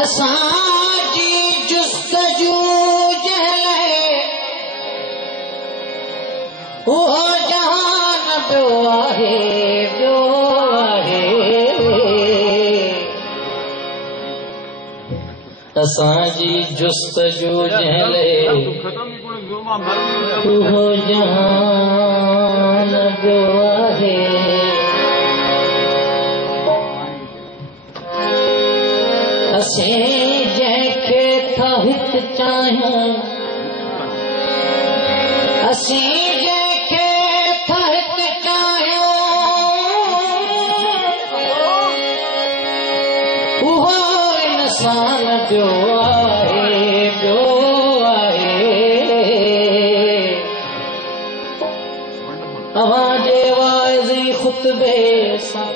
असांजी जुस्तजू जहले उहो जहान पियो आहे असांजी जुस्तजू जहले उहो जहान पियो आहे असीं जंहिंखे था हित चाहियूं असीं जंहिंखे था हित चाहियूं उहो इंसान पियो आहे तव्हांजे वाइज़ी ख़ुतबे सां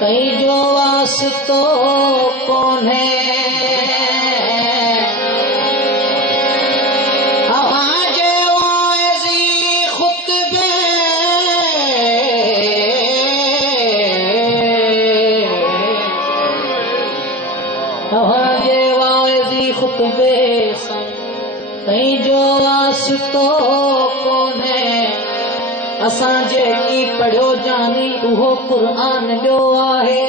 कहीं जो वास्तो कोन्हे अवांजे वाइज़ी ख़ुतबे अवांजे वाइज़ी ख़ुतबे सां कहीं जो वास्तो कोन्हे असां जेकी पढ़ियो जानी उहो क़ुरान ॿियो आहे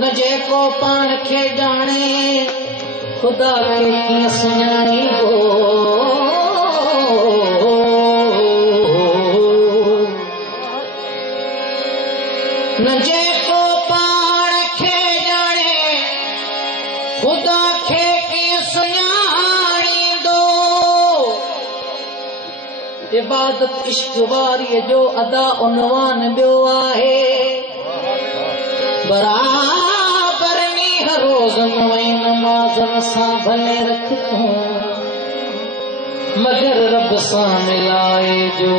न जेको पाण खे ॼाणे ख़ुदा खे कीअं सुञाणींदो न जेको पाण खे ॼाणे ख़ुदा खे कीअं सुञाणींदो इबादत इश्क वारीअ जो अदा उनवान ॿियो आहे बराबर मींहं रोज़नि वई नमाज़नि सां भले रख तूं मगर रब सां मिलाए जो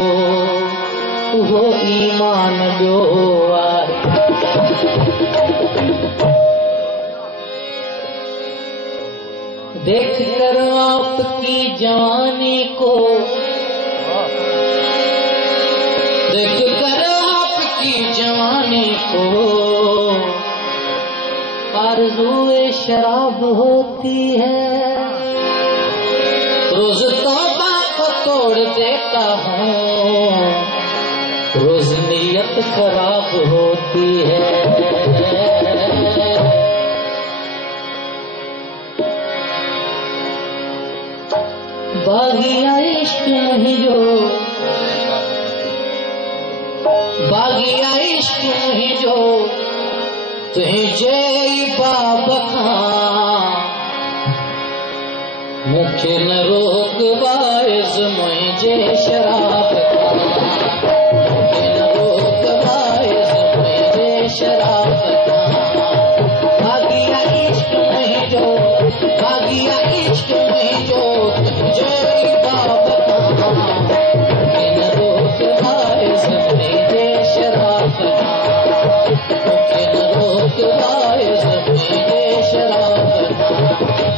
उहो ईमान ॿियो आहे देख कर आपकी जवानी को देख कर आपकी जवानी को आरज़ूए शराब होती है रोज तौबा को तोड़ देता हूँ रोज नीयत खराब होती है बागिया इश्क मुहिंजो बागिया इश्क मुहिंजो तुंहिंजे बाब खां मूंखे न रोक वाइज़ मुंहिंजे शराब खां मूंखे न रोक वाइज़ मुंहिंजे शराब खां बागिया इश्क मुहिंजो बागिया इश्क मुहिंजो तुंहिंजे बाब खां मूंखे न रोक वाइज़ मुंहिंजे शराब खां मूंखे न रोक वाइज़ मुंहिंजे शराब खां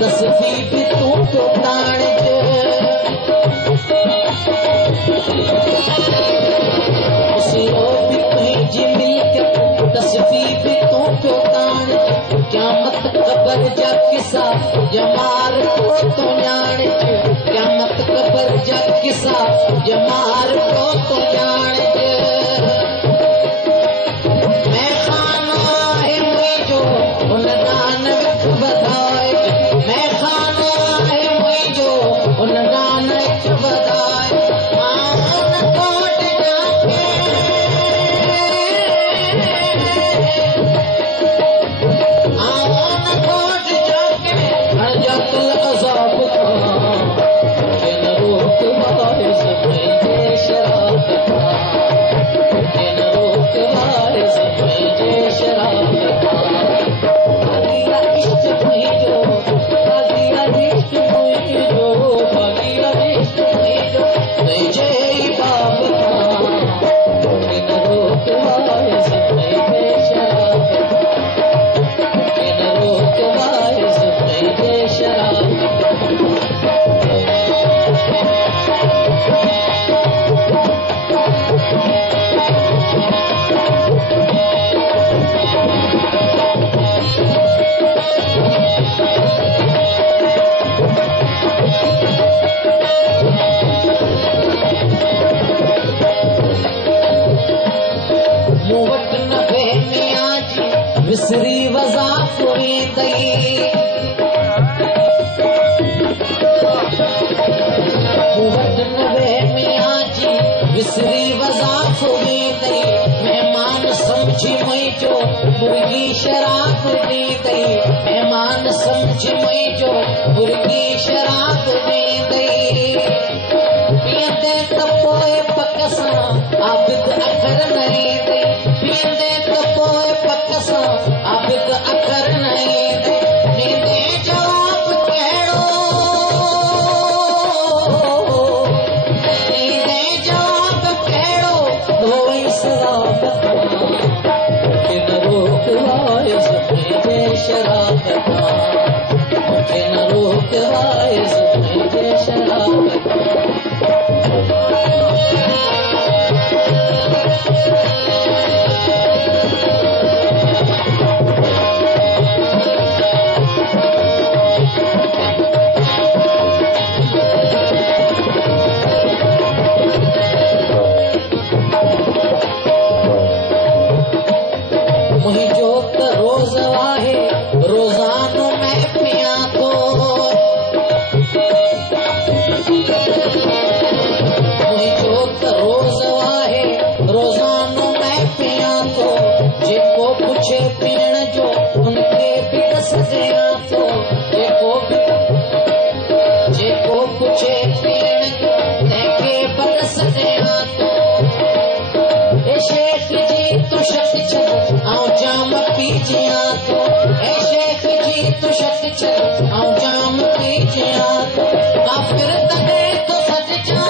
तस्वीर भी तू तो ताण उसियो भी तुंहिंजी मिल्कियत तस्वीर भी तू तो ताण क़यामत क़बर जा किसा जमार को तो ॼाण क़यामत क़बर जा किसा जमार को तो ॼाण मैं खाना है मुंहिंजो हुन दान विख वधाए मैं खाना है मुंहिंजो हुन दान विख वधाए आन कोट जाके हरजतुल अज़ाब खां मूंखे न रोक वाइज़ मुंहिंजे शराब विसरी वज़ाफ़ वेंदई वटि न वेह मियां जी विसरी वज़ाफ़ वेंदई महिमान सम्झी मुंहिंजो मुर्गी शराब ॾींदई महिमान सम्झी मुंहिंजो मुर्गी शराब ॾींदई पीअंदे त पोइ पक सां आबिद अखर न ईंदई पीअंदे त पोइ पक सां आबिद अखर न ईंदई ॾींदे जवाब कहिड़ो ॾींदे जवाब कहिड़ो धोई सवाब मूंखे न रोकवाइस मुंहिंजे शराब खां मूंखे न रोकवाइस मुंहिंजे शराब खां मुंहिंजो त रोज़ आहे रोज़ानो मैं पियां थो मुंहिंजो त रोज़ आहे रोज़ानो मैं पियां थो जेको पुछे पीअण जो उनखे बि ॾस ॾियां थो जेको पुछे पीअण जो तंहिंखे बि ॾस ॾियां थो ए शेख जी तूं शक छॾ आऊं जाम पीजियां थो ए शेख जी तूं शक छॾ आऊं जाम पीजियां थो काफ़िर तॾहिं तो सॾिजां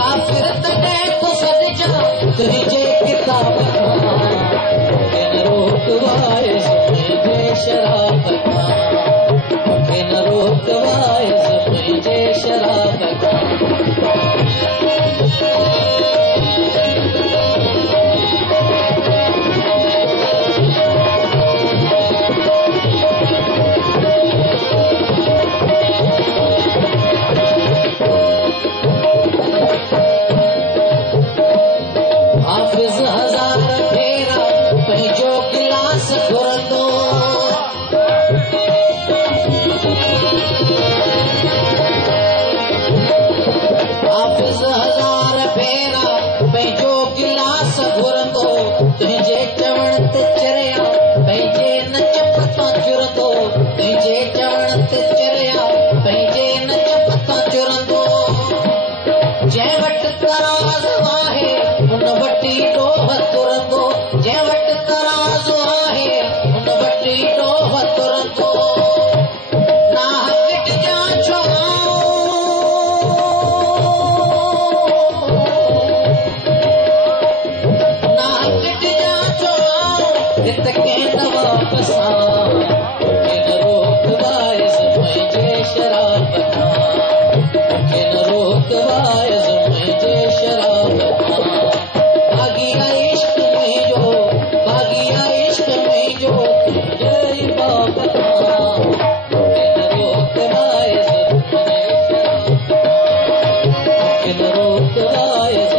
काफ़िर तॾहिं तो सॾिजां तुंहिंजे किताब खां मूंखे न रोकवाइस मुंहिंजे शराब खां मूंखे न रोकवाइस मुंहिंजे शराब खां हाफ़िज़ हज़ार भेरा पंहिंजो गिलास घुरंदो हाफ़िज़ हज़ार भेरा पंहिंजो गिलास घुरंदो तुंहिंजे चवण ते चरिया पंहिंजे नच पतां चुरंदो तुंहिंजे चवण ते चरिया पंहिंजे नच पतां चुरंदो जंहिं वटि तराज़ आहे उन वटि ॾोह तुरंदो जंहिं वटि तराज़ आहे उन वटि ॾोह तुरंदो नाहक ॾिजां छो नाहक ॾिजां छो हित कंहिं नवाब सां मूंखे न रोकवाइस मुंहिंजे शराब खां मूंखे न रोकवाइस मुंहिंजे शराब खां भाॻिया इश्क मुंहिंजो भाॻिया इश्क मुंहिंजो तुंहिंजे बाब खां मूंखे न रोकवाइस मुंहिंजे शराब खां मूंखे न रोकवाइस